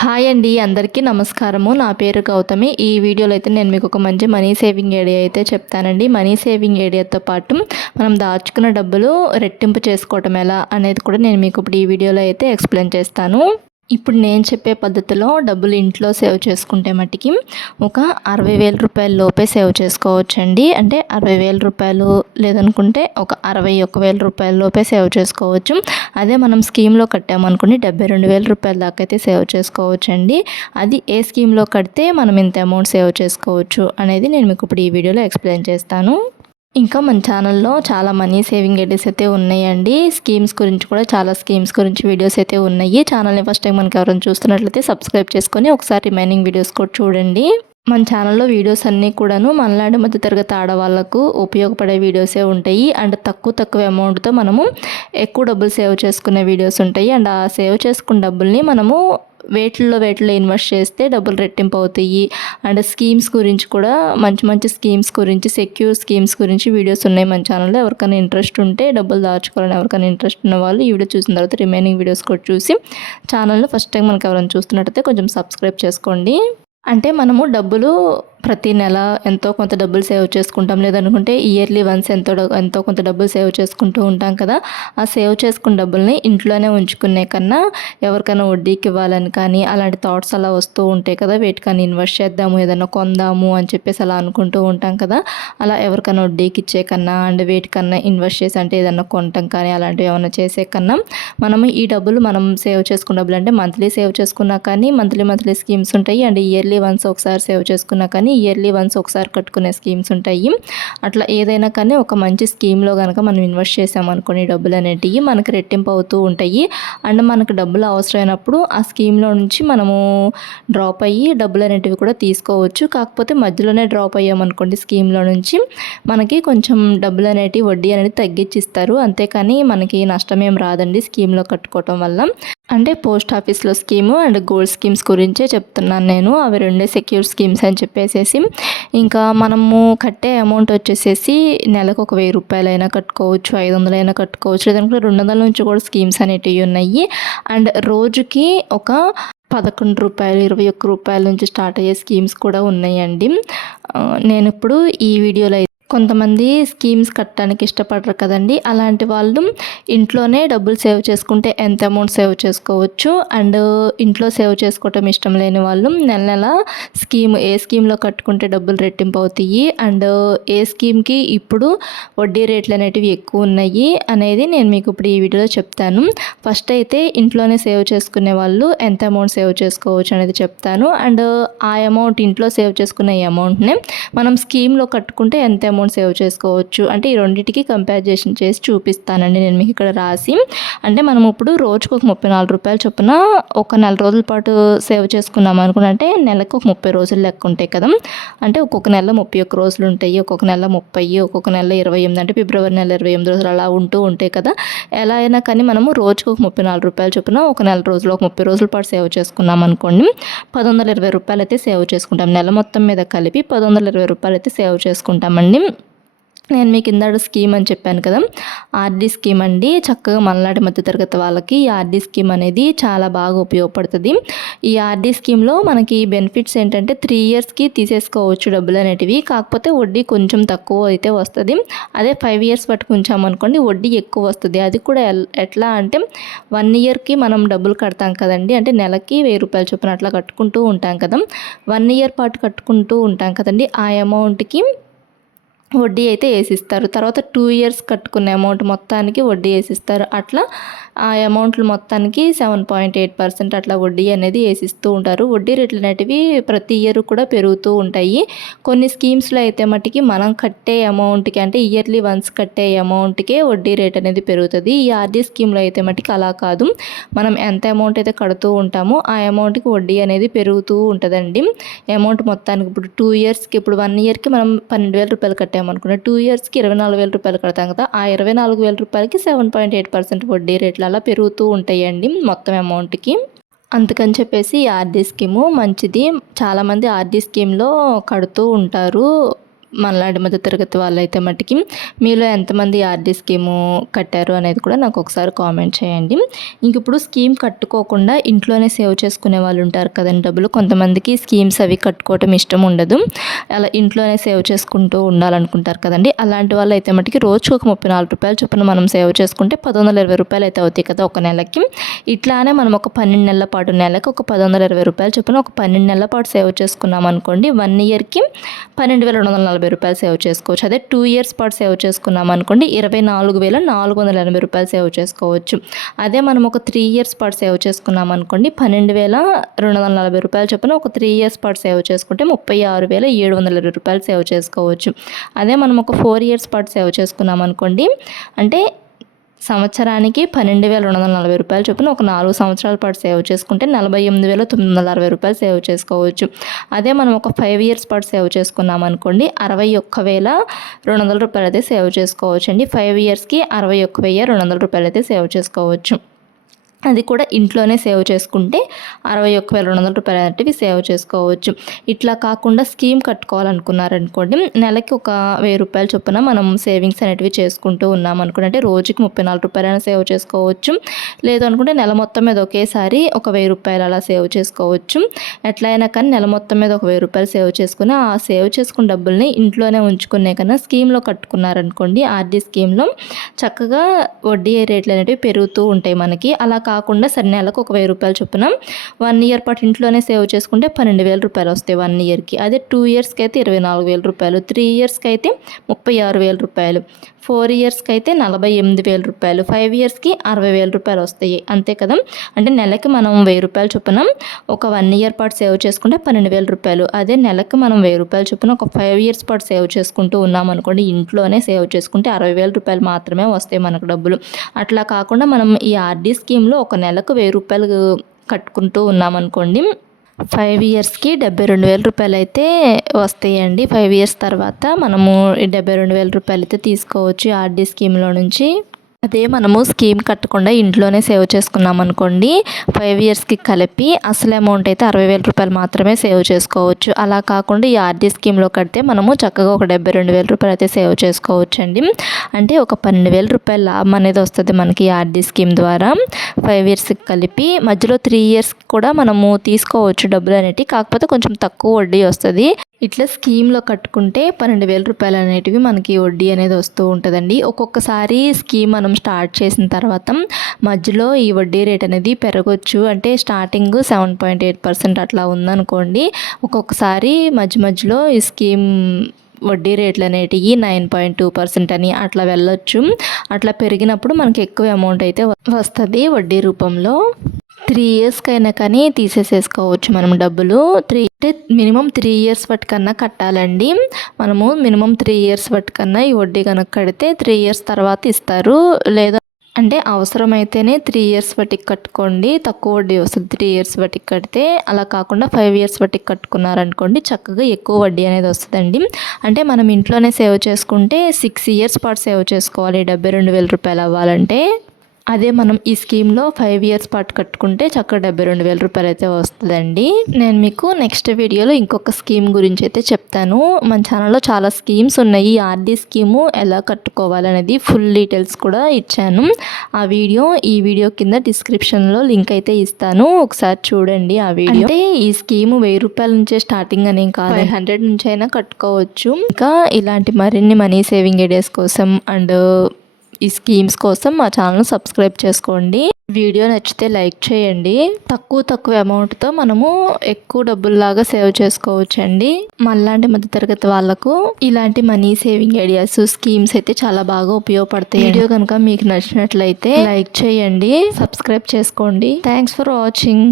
Hi అండి అందరికీ నమస్కారము. నా పేరు గౌతమి. ఈ వీడియోలో అయితే నేను మీకు ఒక మంచి మనీ సేవింగ్ ఏడియా అయితే చెప్తానండి. మనీ సేవింగ్ ఏడియాతో పాటు మనం దాచుకున్న డబ్బులు రెట్టింపు చేసుకోవటం ఎలా అనేది కూడా నేను మీకు ఇప్పుడు ఈ వీడియోలో అయితే ఎక్స్ప్లెయిన్ చేస్తాను. ఇప్పుడు నేను చెప్పే పద్ధతిలో డబ్బులు ఇంట్లో సేవ్ చేసుకుంటే మట్టికి ఒక అరవై వేల రూపాయల లోపే సేవ్ చేసుకోవచ్చండి. అంటే అరవై వేల రూపాయలు లేదనుకుంటే ఒక అరవై ఒక వేల రూపాయల లోపే సేవ్ చేసుకోవచ్చు. అదే మనం స్కీమ్లో కట్టామనుకోండి డెబ్బై రెండు వేల రూపాయల దాకా అయితే సేవ్ చేసుకోవచ్చండి. అది ఏ స్కీమ్లో కడితే మనం ఇంత అమౌంట్ సేవ్ చేసుకోవచ్చు అనేది నేను మీకు ఇప్పుడు ఈ వీడియోలో ఎక్స్ప్లెయిన్ చేస్తాను. ఇంకా మన ఛానల్లో చాలా మనీ సేవింగ్ ఐడియాస్ అయితే ఉన్నాయండి. స్కీమ్స్ గురించి కూడా చాలా స్కీమ్స్ గురించి వీడియోస్ అయితే ఉన్నాయి. ఛానల్ని ఫస్ట్ టైం మనకి ఎవరైనా చూస్తున్నట్లయితే సబ్స్క్రైబ్ చేసుకొని ఒకసారి రిమైనింగ్ వీడియోస్ కూడా చూడండి. మన ఛానల్లో వీడియోస్ అన్నీ కూడాను మనలాంటి మధ్య తరగతి ఆడవాళ్ళకు ఉపయోగపడే వీడియోసే ఉంటాయి. అండ్ తక్కువ తక్కువ అమౌంట్తో మనము ఎక్కువ డబ్బులు సేవ్ చేసుకునే వీడియోస్ ఉంటాయి. అండ్ ఆ సేవ్ చేసుకున్న డబ్బుల్ని మనము వేటిల్లో వేటిల్లో ఇన్వెస్ట్ చేస్తే డబ్బులు రెట్టింపు అవుతాయి. అండ్ స్కీమ్స్ గురించి కూడా మంచి మంచి స్కీమ్స్ గురించి సెక్యూర్ స్కీమ్స్ గురించి వీడియోస్ ఉన్నాయి మన ఛానల్లో. ఎవరికైనా ఇంట్రెస్ట్ ఉంటే డబ్బులు దాచుకోవాలని ఎవరికైనా ఇంట్రెస్ట్ ఉన్న వాళ్ళు ఈ వీడియో చూసిన తర్వాత రిమైనింగ్ వీడియోస్ కూడా చూసి ఛానల్ని ఫస్ట్ టైం మనకు ఎవరైనా చూస్తున్నట్టయితే కొంచెం సబ్స్క్రైబ్ చేసుకోండి. అంటే మనము డబ్బులు ప్రతి నెల ఎంతో కొంత డబ్బులు సేవ్ చేసుకుంటాం. లేదనుకుంటే ఇయర్లీ వన్స్ ఎంతో ఎంతో కొంత డబ్బులు సేవ్ చేసుకుంటూ ఉంటాం కదా. ఆ సేవ్ చేసుకున్న డబ్బుల్ని ఇంట్లోనే ఉంచుకునే కన్నా ఎవరికైనా వడ్డీకి ఇవ్వాలని కానీ అలాంటి థాట్స్ అలా వస్తూ ఉంటాయి కదా. వేటికన్నా ఇన్వెస్ట్ చేద్దాము ఏదైనా కొందాము అని చెప్పేసి అలా అనుకుంటూ ఉంటాం కదా. అలా ఎవరికైనా వడ్డీకి ఇచ్చే కన్నా అండ్ వేటికన్నా ఇన్వెస్ట్ చేసి అంటే ఏదైనా కొనటం కానీ అలాంటివి ఏమైనా చేసే కన్నా మనం ఈ డబ్బులు మనం సేవ్ చేసుకున్న డబ్బులు అంటే మంత్లీ సేవ్ చేసుకున్నా కానీ మంత్లీ మంత్లీ స్కీమ్స్ ఉంటాయి. అండ్ ఇయర్లీ వన్స్ ఒకసారి సేవ్ చేసుకున్నా కానీ కానీ ఇయర్లీ వన్స్ ఒకసారి కట్టుకునే స్కీమ్స్ ఉంటాయి. అట్లా ఏదైనా కానీ ఒక మంచి స్కీమ్లో కనుక మనం ఇన్వెస్ట్ చేసామనుకునే డబ్బులు అనేటివి మనకి రెట్టింపు అవుతూ ఉంటాయి. అండ్ మనకు డబ్బులు అవసరమైనప్పుడు ఆ స్కీమ్లో నుంచి మనము డ్రాప్ అయ్యి డబ్బులు అనేటివి కూడా తీసుకోవచ్చు. కాకపోతే మధ్యలోనే డ్రాప్ అయ్యామనుకోండి స్కీమ్లో నుంచి మనకి కొంచెం డబ్బులు అనేటివి వడ్డీ అనేది తగ్గించిస్తారు అంతేకాని మనకి నష్టమేం రాదండి స్కీమ్లో కట్టుకోవటం వల్ల. అంటే పోస్ట్ ఆఫీస్లో స్కీము అండ్ గోల్డ్ స్కీమ్స్ గురించే చెప్తున్నాను నేను. అవి రెండే సెక్యూర్ స్కీమ్స్ అని చెప్పేసేసి. ఇంకా మనము కట్టే అమౌంట్ వచ్చేసేసి నెలకు ఒక వెయ్యి రూపాయలైనా కట్టుకోవచ్చు ఐదు వందలైనా కట్టుకోవచ్చు. లేదంటే రెండు వందల నుంచి కూడా స్కీమ్స్ అనేటివి ఉన్నాయి. అండ్ రోజుకి ఒక పదకొండు రూపాయలు ఇరవై ఒక్క రూపాయల నుంచి స్టార్ట్ అయ్యే స్కీమ్స్ కూడా ఉన్నాయండి. నేను ఇప్పుడు ఈ వీడియోలో కొంతమంది స్కీమ్స్ కట్టడానికి ఇష్టపడరు కదండి. అలాంటి వాళ్ళు ఇంట్లోనే డబ్బులు సేవ్ చేసుకుంటే ఎంత అమౌంట్ సేవ్ చేసుకోవచ్చు? అండ్ ఇంట్లో సేవ్ చేసుకోవటం ఇష్టం లేని వాళ్ళు నెల నెల స్కీమ్ ఏ స్కీమ్లో కట్టుకుంటే డబ్బులు రెట్టింపు అవుతాయి? అండ్ ఏ స్కీమ్కి ఇప్పుడు వడ్డీ రేట్లు అనేటివి ఎక్కువ ఉన్నాయి అనేది నేను మీకు ఇప్పుడు ఈ వీడియోలో చెప్తాను. ఫస్ట్ అయితే ఇంట్లోనే సేవ్ చేసుకునే వాళ్ళు ఎంత అమౌంట్ సేవ్ చేసుకోవచ్చు అనేది చెప్తాను. అండ్ ఆ అమౌంట్ ఇంట్లో సేవ్ చేసుకునే అమౌంట్నే మనం స్కీమ్లో కట్టుకుంటే ఎంత అమౌంట్ అమౌంట్ సేవ్ చేసుకోవచ్చు. అంటే ఈ రెండింటికి కంపారిజేషన్ చేసి చూపిస్తానండి నేను మీకు ఇక్కడ రాసి. అంటే మనం ఇప్పుడు రోజుకు ఒక ముప్పై నాలుగు రూపాయలు చొప్పున ఒక నెల రోజుల పాటు సేవ్ చేసుకున్నాం అనుకుంటే నెలకు ఒక ముప్పై రోజులు లెక్క ఉంటాయి కదా. అంటే ఒక్కొక్క నెల ముప్పై ఒక్క రోజులు ఉంటాయి ఒక్కొక్క నెల ముప్పై ఒక్కొక్క నెల ఇరవై ఎనిమిది అంటే ఫిబ్రవరి నెల ఇరవై ఎనిమిది రోజులు అలా ఉంటూ ఉంటాయి కదా. ఎలా అయినా కానీ మనము రోజుకు ఒక ముప్పై నాలుగు రూపాయలు చొప్పున ఒక నెల రోజులు ఒక ముప్పై రోజుల పాటు సేవ్ చేసుకున్నాం అనుకోండి పది వందల ఇరవై రూపాయలు అయితే సేవ్ చేసుకుంటాం. నెల మొత్తం మీద కలిపి పది వందల ఇరవై రూపాయలు అయితే సేవ్ చేసుకుంటామండి. నేను మీకు ఇందాడు స్కీమ్ అని చెప్పాను కదా. ఆర్డీ స్కీమ్ అండి. చక్కగా మలనాటి మధ్య తరగతి వాళ్ళకి ఈ ఆర్డీ స్కీమ్ అనేది చాలా బాగా ఉపయోగపడుతుంది. ఈ ఆర్డీ స్కీమ్లో మనకి బెనిఫిట్స్ ఏంటంటే త్రీ ఇయర్స్కి తీసేసుకోవచ్చు డబ్బులు అనేటివి. కాకపోతే వడ్డీ కొంచెం తక్కువ అయితే వస్తుంది. అదే ఫైవ్ ఇయర్స్ పట్టుకుంచామనుకోండి వడ్డీ ఎక్కువ వస్తుంది. అది కూడా ఎట్లా అంటే వన్ ఇయర్కి మనం డబ్బులు కడతాం కదండి. అంటే నెలకి వెయ్యి రూపాయలు చొప్పున అట్లా కట్టుకుంటూ ఉంటాం కదా. వన్ ఇయర్ పాటు కట్టుకుంటూ ఉంటాం కదండి. ఆ అమౌంట్కి వడ్డీ అయితే వేసిస్తారు. తర్వాత టూ ఇయర్స్ కట్టుకున్న అమౌంట్ మొత్తానికి వడ్డీ వేసిస్తారు. అట్లా ఆ అమౌంట్లు మొత్తానికి సెవెన్ పాయింట్ ఎయిట్ పర్సెంట్ అట్లా వడ్డీ అనేది వేసిస్తూ ఉంటారు. వడ్డీ రేట్లు అనేటివి ప్రతి ఇయర్ కూడా పెరుగుతూ ఉంటాయి. కొన్ని స్కీమ్స్లో అయితే మట్టికి మనం కట్టే అమౌంట్కి అంటే ఇయర్లీ వన్స్ కట్టే అమౌంట్కే వడ్డీ రేట్ అనేది పెరుగుతుంది. ఈ ఆర్డీ స్కీమ్లో అయితే మట్టికి అలా కాదు. మనం ఎంత అమౌంట్ అయితే కడుతూ ఉంటామో ఆ అమౌంట్కి వడ్డీ అనేది పెరుగుతూ ఉంటుందండి. అమౌంట్ మొత్తానికి ఇప్పుడు టూ ఇయర్స్కి ఇప్పుడు వన్ ఇయర్కి మనం పన్నెండు వేల రూపాయలు కట్టామనుకున్న టూ ఇయర్స్కి ఇరవై నాలుగు వేల రూపాయలు కడతాం కదా ఆ ఇరవై నాలుగు వేల రూపాయలకి సెవెన్ పాయింట్ ఎయిట్ పర్సెంట్ వడ్డీ రేట్లు అలా పెరుగుతూ ఉంటాయండి మొత్తం అమౌంట్కి అందుకని చెప్పేసి ఆర్డీ స్కీము మంచిది. చాలామంది ఆర్డీ స్కీమ్లో కడుతూ ఉంటారు. మనలాంటి మధ్య తరగతి వాళ్ళైతే మట్టుకి మీలో ఎంతమంది ఆర్డీ స్కీము కట్టారు అనేది కూడా నాకు ఒకసారి కామెంట్ చేయండి. ఇంక ఇప్పుడు స్కీమ్ కట్టుకోకుండా ఇంట్లోనే సేవ్ చేసుకునే వాళ్ళు ఉంటారు కదండి డబ్బులు. కొంతమందికి స్కీమ్స్ అవి కట్టుకోవటం ఇష్టం ఉండదు. అలా ఇంట్లోనే సేవ్ చేసుకుంటూ ఉండాలనుకుంటారు కదండి. అలాంటి వాళ్ళు అయితే మట్టుకి రోజుకు ఒక ముప్పై నాలుగు రూపాయలు చొప్పున మనం సేవ్ చేసుకుంటే పది వందల ఇరవై రూపాయలు అయితే అవుతాయి కదా ఒక నెలకి. ఇట్లానే మనం ఒక పన్నెండు నెలల పాటు నెలకి ఒక పది వందల ఇరవై రూపాయలు చొప్పున ఒక పన్నెండు నెలల పాటు సేవ్ చేసుకున్నాం అనుకోండి వన్ ఇయర్కి పన్నెండు వేల రెండు వందల నలభై రూపాయలు సేవ్ చేసుకోవచ్చు. అదే టూ ఇయర్స్ పాటు సేవ్ చేసుకున్నాం అనుకోండి ఇరవై నాలుగు వేల నాలుగు వందల ఎనభై రూపాయలు సేవ్ చేసుకోవచ్చు. అదే మనం ఒక త్రీ ఇయర్స్ పాటు సేవ్ చేసుకున్నాం అనుకోండి పన్నెండు వేల రెండు వందల నలభై రూపాయలు చొప్పున ఒక త్రీ ఇయర్స్ పాటు సేవ్ చేసుకుంటే ముప్పై ఆరు వేల ఏడు వందల ఇరవై రూపాయలు సేవ్ చేసుకోవచ్చు. అదే మనం ఒక ఫోర్ ఇయర్స్ పాటు సేవ్ చేసుకున్నాం అనుకోండి అంటే సంవత్సరానికి పన్నెండు వేల రెండు వందల నలభై రూపాయలు చొప్పున ఒక నాలుగు సంవత్సరాల పాటు సేవ్ చేసుకుంటే నలభై ఎనిమిది వేల తొమ్మిది వందల అరవై రూపాయలు సేవ్ చేసుకోవచ్చు. అదే మనం ఒక ఫైవ్ ఇయర్స్ పాటు సేవ్ చేసుకున్నాం అనుకోండి అరవై ఒక్క వేల రెండు వందల రూపాయలు అయితే సేవ్ చేసుకోవచ్చు అండి ఫైవ్ ఇయర్స్కి అరవై ఒక్క వెయ్యి రెండు వందల రూపాయలు అయితే సేవ్ చేసుకోవచ్చు. అది కూడా ఇంట్లోనే సేవ్ చేసుకుంటే అరవై ఒక్క వేల రెండు వందల రూపాయలు అనేటివి సేవ్ చేసుకోవచ్చు. ఇట్లా కాకుండా స్కీమ్ కట్టుకోవాలనుకున్నారనుకోండి నెలకి ఒక వెయ్యి రూపాయల చొప్పున మనం సేవింగ్స్ అనేటివి చేసుకుంటూ ఉన్నాం అనుకుంటే అంటే రోజుకి ముప్పై నాలుగు రూపాయలైనా సేవ్ చేసుకోవచ్చు. లేదు అనుకుంటే నెల మొత్తం మీద ఒకేసారి ఒక వెయ్యి రూపాయలు అలా సేవ్ చేసుకోవచ్చు. ఎట్లయినా కానీ నెల మొత్తం మీద ఒక వెయ్యి రూపాయలు సేవ్ చేసుకుని ఆ సేవ్ చేసుకున్న డబ్బుల్ని ఇంట్లోనే ఉంచుకునే కన్నా స్కీమ్లో కట్టుకున్నారనుకోండి ఆర్డీ స్కీమ్లో చక్కగా వడ్డీ రేట్లు అనేటివి పెరుగుతూ ఉంటాయి మనకి. అలా కాకుండా సరే నెలకు ఒక వెయ్యి రూపాయలు చొప్పున వన్ ఇయర్ పాటు ఇంట్లోనే సేవ్ చేసుకుంటే పన్నెండు వేల రూపాయలు వస్తాయి వన్ ఇయర్కి అదే టూ ఇయర్స్కి అయితే ఇరవై నాలుగు వేల రూపాయలు. త్రీ ఇయర్స్కి అయితే ముప్పై ఆరు వేల రూపాయలు. ఫోర్ ఇయర్స్కి అయితే నలభై ఎనిమిది వేల రూపాయలు ఫైవ్ ఇయర్స్కి అరవై వేల రూపాయలు వస్తాయి. అంతే కదా? అంటే నెలకి మనం వెయ్యి రూపాయలు చొప్పున ఒక వన్ ఇయర్ పాటు సేవ్ చేసుకుంటే పన్నెండు వేల రూపాయలు. అదే నెలకి మనం వెయ్యి రూపాయలు చొప్పున ఒక ఫైవ్ ఇయర్స్ పాటు సేవ్ చేసుకుంటూ ఉన్నాం అనుకోండి ఇంట్లోనే సేవ్ చేసుకుంటే అరవై వేల రూపాయలు మాత్రమే వస్తాయి మనకు డబ్బులు. అట్లా కాకుండా మనం ఈ ఆర్డీ స్కీమ్లో ఒక నెలకు వెయ్యి రూపాయలు కట్టుకుంటూ ఉన్నామనుకోండి ఫైవ్ ఇయర్స్కి డెబ్బై రెండు వేల రూపాయలు అయితే వస్తాయండి. ఫైవ్ ఇయర్స్ తర్వాత మనము ఈ డెబ్బై రెండు వేల రూపాయలు అయితే తీసుకోవచ్చు ఆర్డీ స్కీమ్లో నుంచి. అదే మనము స్కీమ్ కట్టకుండా ఇంట్లోనే సేవ్ చేసుకున్నాం అనుకోండి ఫైవ్ ఇయర్స్కి కలిపి అసలు అమౌంట్ అయితే అరవై వేల రూపాయలు మాత్రమే సేవ్ చేసుకోవచ్చు. అలా కాకుండా ఈ ఆర్డీ స్కీమ్లో కడితే మనము చక్కగా ఒక డెబ్బై రెండు వేల రూపాయలు అయితే సేవ్ చేసుకోవచ్చు అండి అంటే ఒక పన్నెండు వేల రూపాయల లాభం అనేది వస్తుంది మనకి ఆర్డీ స్కీమ్ ద్వారా. ఫైవ్ ఇయర్స్కి కలిపి మధ్యలో త్రీ ఇయర్స్ కూడా మనము తీసుకోవచ్చు డబ్బులు అనేటివి కాకపోతే కొంచెం తక్కువ వడ్డీ వస్తుంది. ఇట్లా స్కీమ్లో కట్టుకుంటే పన్నెండు వేల రూపాయలు అనేటివి మనకి వడ్డీ అనేది వస్తూ ఉంటుందండి. ఒక్కొక్కసారి స్కీమ్ మనం స్టార్ట్ చేసిన తర్వాత మధ్యలో ఈ వడ్డీ రేట్ అనేది పెరగచ్చు. అంటే starting seven point eight percent అట్లా ఉందనుకోండి ఒక్కొక్కసారి మధ్య మధ్యలో ఈ స్కీమ్ వడ్డీ రేట్లు అనేటివి నైన్ పాయింట్ టూ పర్సెంట్ అని అట్లా వెళ్ళొచ్చు. అట్లా పెరిగినప్పుడు మనకి ఎక్కువ అమౌంట్ అయితే వస్తుంది వడ్డీ రూపంలో. త్రీ ఇయర్స్కి అయినా కానీ తీసేసేసుకోవచ్చు మనం డబ్బులు. త్రీ అంటే మినిమం త్రీ ఇయర్స్ పట్టుకన్నా కట్టాలండి. మనము మినిమం త్రీ ఇయర్స్ పట్టుకన్నా ఈ వడ్డీ కనుక కడితే త్రీ ఇయర్స్ తర్వాత ఇస్తారు. లేదా అంటే అవసరమైతేనే త్రీ ఇయర్స్ బట్టికి కట్టుకోండి. తక్కువ వడ్డీ వస్తుంది త్రీ ఇయర్స్ బట్టికి కడితే. అలా కాకుండా ఫైవ్ ఇయర్స్ బట్టికి కట్టుకున్నారనుకోండి చక్కగా ఎక్కువ వడ్డీ అనేది వస్తుందండి. అంటే మనం ఇంట్లోనే సేవ్ చేసుకుంటే సిక్స్ ఇయర్స్ పాటు సేవ్ చేసుకోవాలి. డెబ్బై రెండు వేల రూపాయలు అవ్వాలంటే. అదే మనం ఈ స్కీమ్లో ఫైవ్ ఇయర్స్ పాటు కట్టుకుంటే చక్కగా డెబ్బై రెండు వేల రూపాయలు అయితే వస్తుందండి. నేను మీకు నెక్స్ట్ వీడియోలో ఇంకొక స్కీమ్ గురించి అయితే చెప్తాను. మన ఛానల్లో చాలా స్కీమ్స్ ఉన్నాయి. ఆర్డీ స్కీము ఎలా కట్టుకోవాలనేది ఫుల్ డీటెయిల్స్ కూడా ఇచ్చాను. ఆ వీడియో ఈ వీడియో కింద డిస్క్రిప్షన్లో లింక్ అయితే ఇస్తాను. ఒకసారి చూడండి ఆ వీడియో. అంటే ఈ స్కీము వెయ్యి రూపాయల నుంచే స్టార్టింగ్ అనేం కాదు. ఫైవ్ హండ్రెడ్ నుంచి అయినా కట్టుకోవచ్చు. ఇంకా ఇలాంటి మరిన్ని మనీ సేవింగ్ ఐడియాస్ కోసం అండ్ ఈ స్కీమ్స్ కోసం మా ఛానల్ సబ్స్క్రైబ్ చేసుకోండి. వీడియో నచ్చితే లైక్ చేయండి. తక్కువ తక్కువ అమౌంట్తో మనము ఎక్కువ డబ్బుల్లాగా సేవ్ చేసుకోవచ్చండి. మళ్ళాంటి మధ్యతరగతి వాళ్ళకు ఇలాంటి మనీ సేవింగ్ ఐడియాస్ స్కీమ్స్ అయితే చాలా బాగా ఉపయోగపడతాయి. వీడియో కనుక మీకు నచ్చినట్లయితే లైక్ చేయండి సబ్స్క్రైబ్ చేసుకోండి. Thanks for watching.